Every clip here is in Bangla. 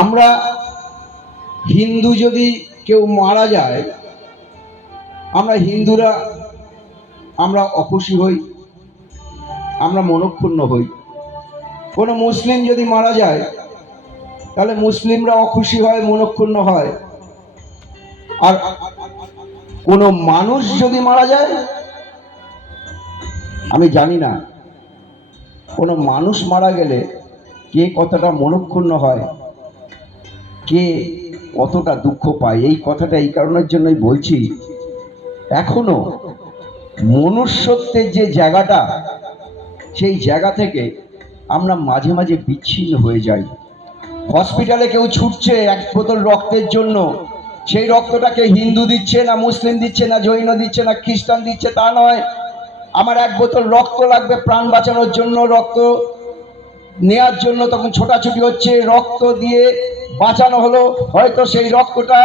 আমরা হিন্দু যদি কেউ মারা যায়, আমরা হিন্দুরা আমরা অখুশি হই, আমরা মনক্ষুণ্ণ হই। কোনো মুসলিম যদি মারা যায় তাহলে মুসলিমরা অখুশি হয়, মনক্ষুণ্ণ হয়। আর কোনো মানুষ যদি মারা যায়, আমি জানি না কোনো মানুষ মারা গেলে কে কতটা মনক্ষুণ্ণ হয়, কে কতটা দুঃখ পায়। এই কথাটা এই কারণের জন্যই বলছি, এখনো মনুষ্যত্বের যে জায়গাটা, সেই জায়গা থেকে আমরা মাঝে মাঝে বিচ্ছিন্ন হয়ে যাই। হসপিটালে কেউ ছুটছে এক বোতল রক্তের জন্য, সেই রক্তটাকে হিন্দু দিচ্ছে না, মুসলিম দিচ্ছে না, জৈন দিচ্ছে না, খ্রিস্টান দিচ্ছে তা নয়। আমার এক বোতল রক্ত লাগবে প্রাণ বাঁচানোর জন্য, রক্ত নেওয়ার জন্য তখন ছোটাছুটি হচ্ছে, রক্ত দিয়ে বাঁচানো হলো। হয়তো সেই রক্তটা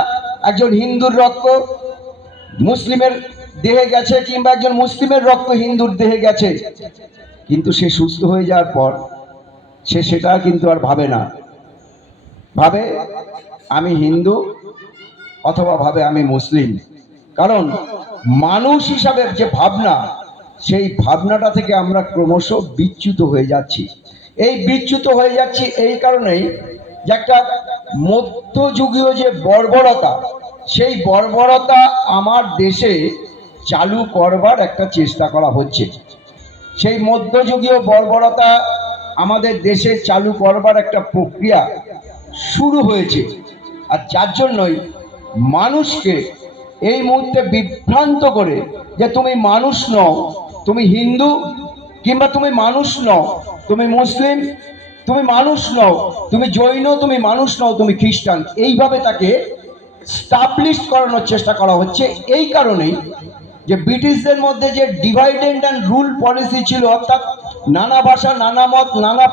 একজন হিন্দুর রক্ত মুসলিমের দেহে গেছে, কিংবা একজন মুসলিমের রক্ত হিন্দুর দেহে গেছে, কিন্তু সে সুস্থ হয়ে যাওয়ার পর সে সেটা কিন্তু আর ভাবে না। ভাবে আমি হিন্দু, অথবা ভাবে আমি মুসলিম। কারণ মানুষ হিসাবে যে ভাবনা, সেই ভাবনাটা থেকে আমরা ক্রমশ বিচ্যুত হয়ে যাচ্ছি। এই বিচ্যুত হয়ে যাচ্ছি এই কারণেই যে একটা মধ্যযুগীয় যে বর্বরতা, সেই বর্বরতা আমার দেশে চালু করবার একটা চেষ্টা করা হচ্ছে। সেই মধ্যযুগীয় বর্বরতা আমাদের দেশে চালু করবার একটা প্রক্রিয়া শুরু হয়েছে। আর যার জন্যই মানুষকে এই মুহূর্তে বিভ্রান্ত করে যে তুমি মানুষ নও, তুমি হিন্দু, কিংবা তুমি মানুষ নও, তুমি মুসলিম, তুমি মানুষ নও, তুমি জৈন, তুমি মানুষ নও, তুমি খ্রিস্টান, এইভাবে তাকে স্টাবলিশ করানোর চেষ্টা করা হচ্ছে। এই কারণেই যে ব্রিটিশদের মধ্যে যে ডিভাইড অ্যান্ড রুল পলিসি ছিল, অর্থাৎ নানা ভাষা, নানা মত, নানা